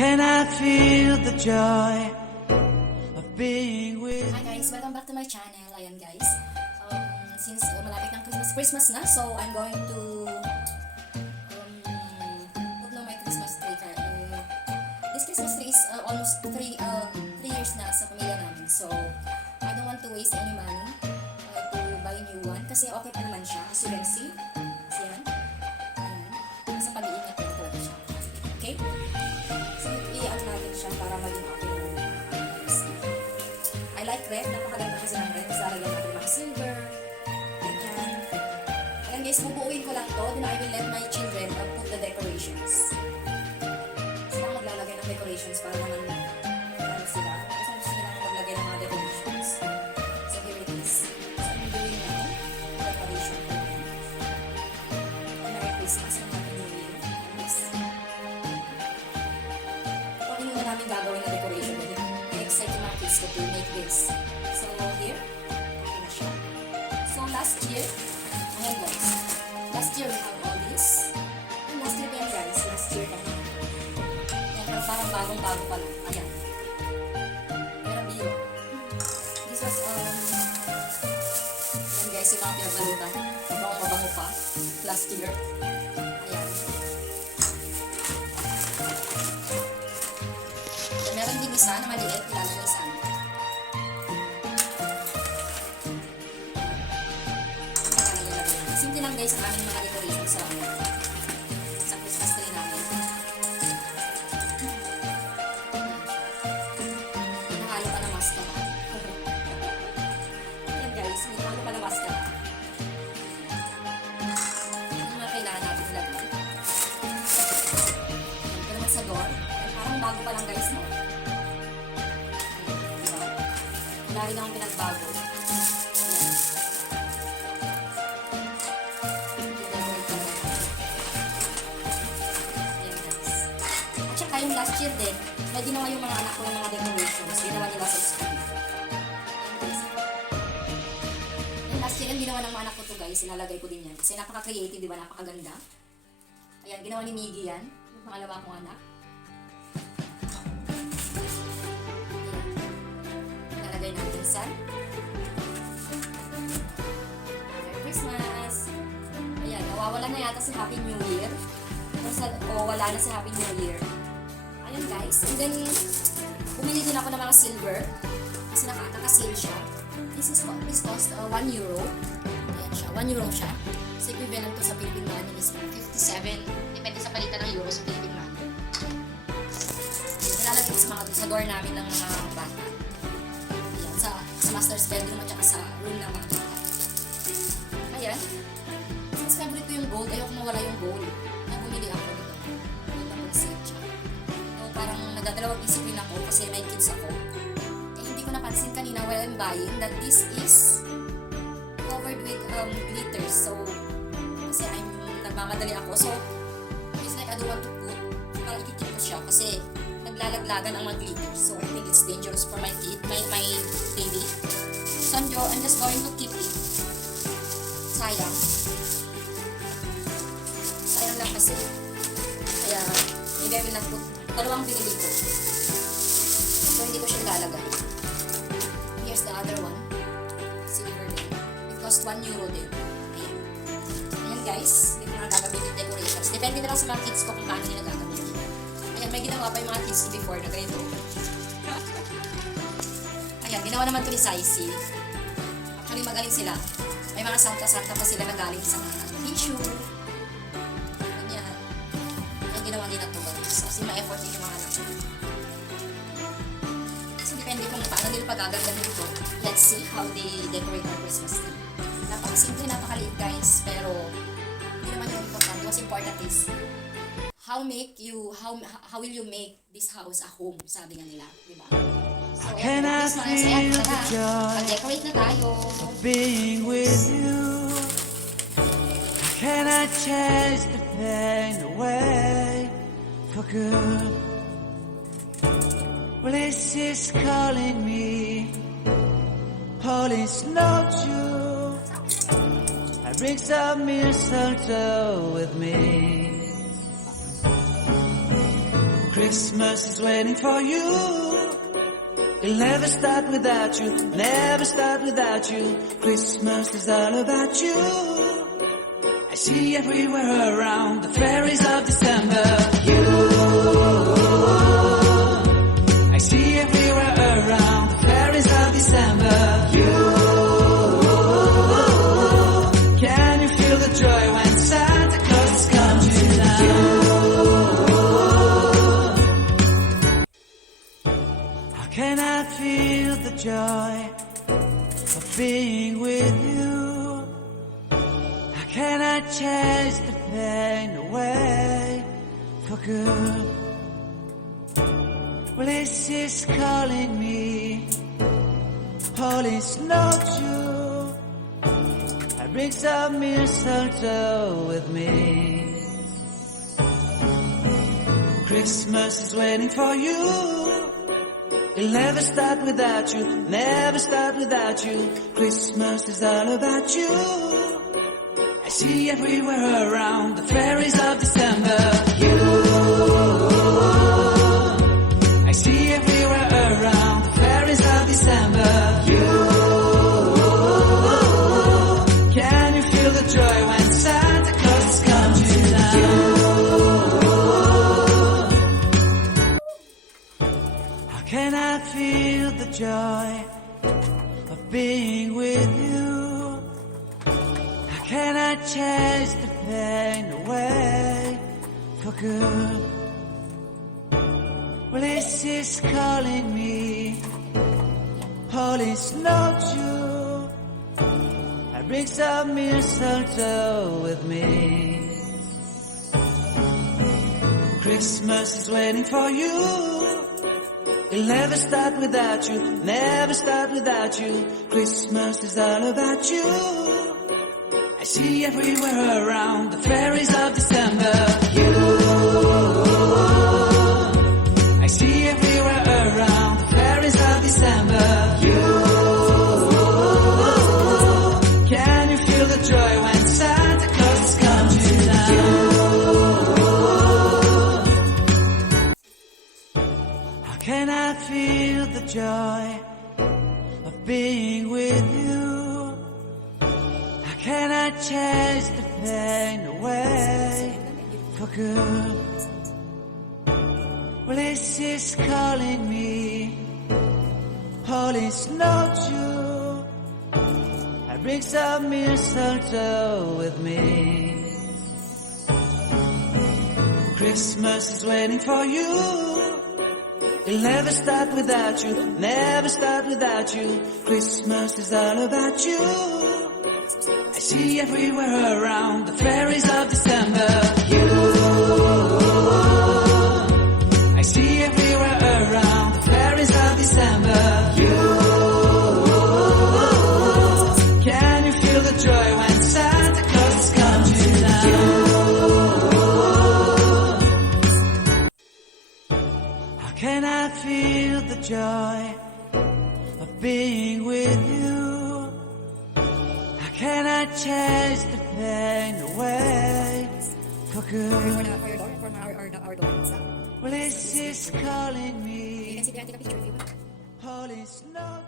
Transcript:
Can I feel the joy of being with? Hi guys, welcome back to my channel. Ayan guys, since malapit ng Christmas na, so I'm going to put na my Christmas tree. This Christmas tree is almost 3 years na sa pamilya namin, so I don't want to waste any money to buy a new one kasi okay pa naman siya. As you can see, yan. Ayan. Sa pag-iingat ko talaga siya. Okay? So i-ano natin siya para maging okay. I like red. Napakaganda kasi ng red. Lalagyan natin mga silver. Ganyan. Ayan guys, bubuuin ko lang to. Then I will let my children put the decorations. Sila maglalagay ng decorations para naman ano sila. Kasi gusto nila maglagay ng mga decorations. So here it is. So I'm doing now decoration for them. Merry Christmas and Happy New Year. Kung ano namin gagawin na decoration din. I-excite yung mga kids ko to make this. So here, okay na siya. So last year, ayan guys. Last year we have all this. And last year yan guys, last year na. Yan, pero parang bagong-bago pa lang. Ayan. Pero biro. This was, yan guys, yung mga pinagbalutan. Mabango pa. Last year. Ayan. Meron din isa na maliit, ilalagay sa amin. Simple lang guys ang aming mga decoration sa Christmas tree namin. Nakahalo pa ng mascara. Yan guys, may nakahalo pa ng mascara. Yung mga kailangan natin ilagay. Ito naman sa door. Parang bago pa lang guys, no? Wala rin akong pinagbago. At saka yung last year din, may ginawa yung mga anak ko ng mga decorations. Ginawa nila sa school. Yung last year, yung ginawa ng mga anak ko to guys, ilalagay ko din yan. Kasi napaka-creative, di ba? Napakaganda. Ayan, ginawa ni Miggy yan. Yung pangalawa kong anak. Ilalagay natin sa Merry Christmas! Ayan, nawawala na yata si Happy New Year. O wala na si Happy New Year. Ayan guys. And then, bumili din ako ng mga silver. Kasi naka-sale siya. This cost 1 euro. Ayan siya. 1 euro siya. So, equivalent to sa Philippine money is 57. Depende sa palitan ng euro sa Philippine money. Nilalagay sa door namin ng mga bata. Ayan. Sa master's bedroom at saka sa room ng mga bata. Ayan. Since favorite ko yung gold, ayoko mawala yung gold. Bumili ako dito. Gold na set siya. So, parang nagdadalawang isip rin ako kasi may kids ako. Eh, hindi ko napansin kanina while I'm buying that this is covered with glitters. So, kasi nagmamadali ako. So, it's like I don't want to put. Parang ikikip ko siya kasi naglalaglagan ang mga glitters. So, I think it's dangerous for my kid, my baby. So, I'm just going to keep it. Sayang. Sayang lang kasi. Kaya, maybe I will not put. Dalawang binili ko. So, hindi ko siya lalagay. Here's the other one. Silver din. It cost 1 euro din. Ayan. Ayan guys. Hindi ko na gagamitin decorations. Depende na lang sa mga kids ko kung paano nila gagamitin. Ayan, may ginawa pa yung mga kids ko before na ganito. Ayan, ginawa naman ito ni Saisi. Actually, magaling sila. May mga santa-santa pa sila na galing sa tissue. Ganyan. Yung ginawa nila ito guys. Kasi ma-effort din yung mga anak. So, depende kung paano nila pagaganda nito. Let's see how they decorate our Christmas tree. Napakasimple, napakaliit guys. Pero, hindi naman yung importante. What's important is, how will you make this house a home? Sabi nga nila. Diba? So, Can I feel the joy mag-decorate na tayo. of being with you? Can I chase the pain away for good? Well, this is calling me, holy snowshoe. I bring some mistletoe with me. Christmas is waiting for you. It'll never start without you, never start without you. Christmas is all about you. I see everywhere around the fairies of December. You, I see everywhere around the fairies of December. You, can you feel the joy when Santa Claus has come to town? How can I feel the joy of being with you? How can I chase the pain away for good? Well, this is calling me, holy snow Jew. I bring some mistletoe with me. Christmas is waiting for you. It'll never start without you, never start without you. Christmas is all about you. I see everywhere around the fairies of December. You, I see everywhere around the fairies of December. You, can you feel the joy when Santa Claus has come to town? How can I feel the joy of being with you? How can I chase the pain away for good? Well, this is calling me, holy snow Jew. I bring some mistletoe with me. Christmas is waiting for you. It'll never start without you, never start without you. Christmas is all about you. I see everywhere around the fairies of December. You, I see everywhere around the fairies of December. You, can you feel the joy when Santa Claus has come to town? How can I feel the joy of being with you? How can I chase the pain away for good? Well, this is calling me, holy snow Jew. I bring some mistletoe with me. Christmas is waiting for you. It'll never start without you, never start without you. Christmas is all about you. I see everywhere around the fairies of December. You, I see everywhere around the fairies of December. You, can you feel the joy when Santa Claus has come to town? How can I feel the joy of being with you? How can I chase the pain away for good? For your door, for our door. Well, this is calling You me, can see the picture if you want. holy snow.